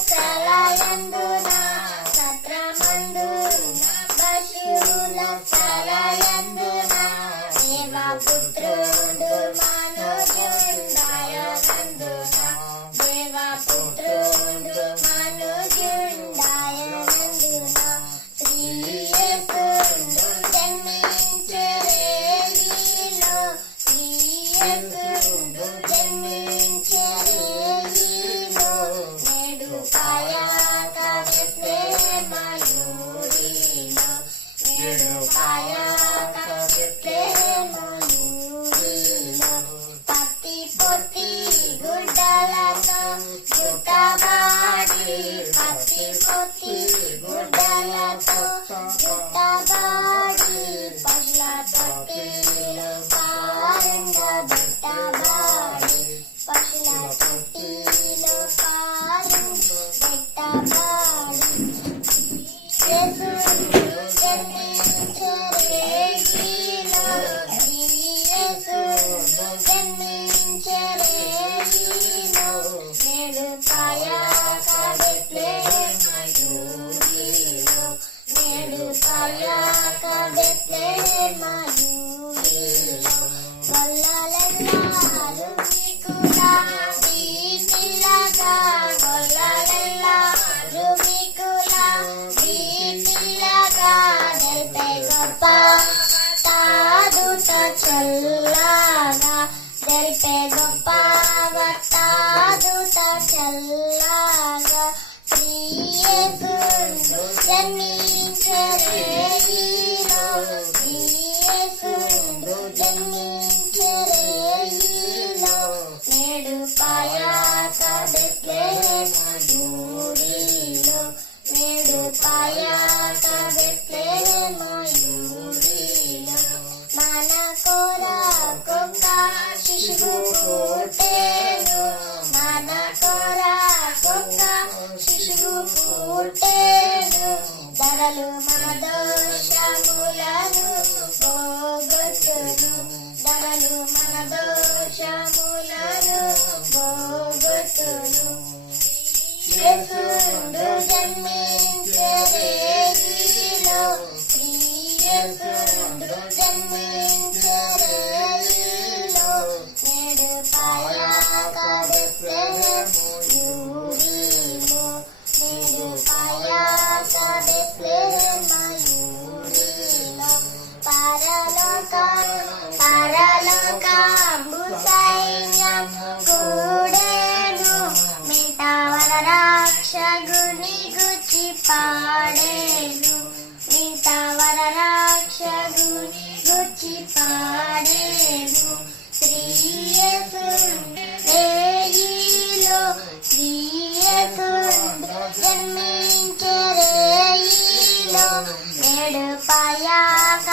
స్థలయందున సత్రమందున పశువుల స్థలయందున దేవపుత్రుడు మనుజుండాయనందున దేవపుత్రుడు మనుజుండాయనందున శ్రీయేసుడు జన్మించెరేలిలో శ్రీయేసుడు జన్మించెరేలిలో నేడు పాయక బెత్లెహేమయూరిలో నేడు పాయక బెత్లెహేమయూరిలో పత్తి పొత్తి గుడ్డలతో జుట్టబాడి పత్తి పొత్తి గుడ్డలతో జుట్టబాడి పశుల తొట్టిలో పారంగబెట్టబాడి పశుల తొట్టిలో పారంగబెట్టబాడి యేసుడు జన్మించెరేలిలో యేసుడు జన్మించెరేలిలో నేడు పాయక బెత్లెహేమయూరిలో నేడు పాయక బెత్లెహేమయూరిలో గొల్లలెల్లారు మికులాడి పిల్లగా గొల్లలెల్లారు మికులాడి పిల్లగా దెల్పే గొప్ప తాదుత చల్లగా దెల్పే గొప్ప తాదుత చల్లగా శ్రీయేసుడు జన్మించెరేలిలో శ్రీయేసుడు జన్మించెరేలిలో నేడు పాయక బెత్లెహేమయూరిలో నేడు పాయక బెత్లెహేమయూరిలో మన కొరకొక శిశువు పుట్టెను మన కొరకొక శిశువు పుట్టెను ధరలు మన దోషములను పోగొట్టును ధరలు మన దోషములను పోగొట్టును యేసుడు జన్మించెరేలిలో యేసుడు జన్మించెరేలిలో నేడు పాయక బెత్లెహేమయూరిలో నేడు పాయక బెత్లెహేమయూరిలో పరలోకంబు సైన్యం కూడెను మితవర రక్షకుని గూర్చి పాడెను మితవర రక్షకుని గూర్చి పాడెను శ్రీయేసులో శ్రీయేసుడు జన్మించెరేలిలో నేడు పాయక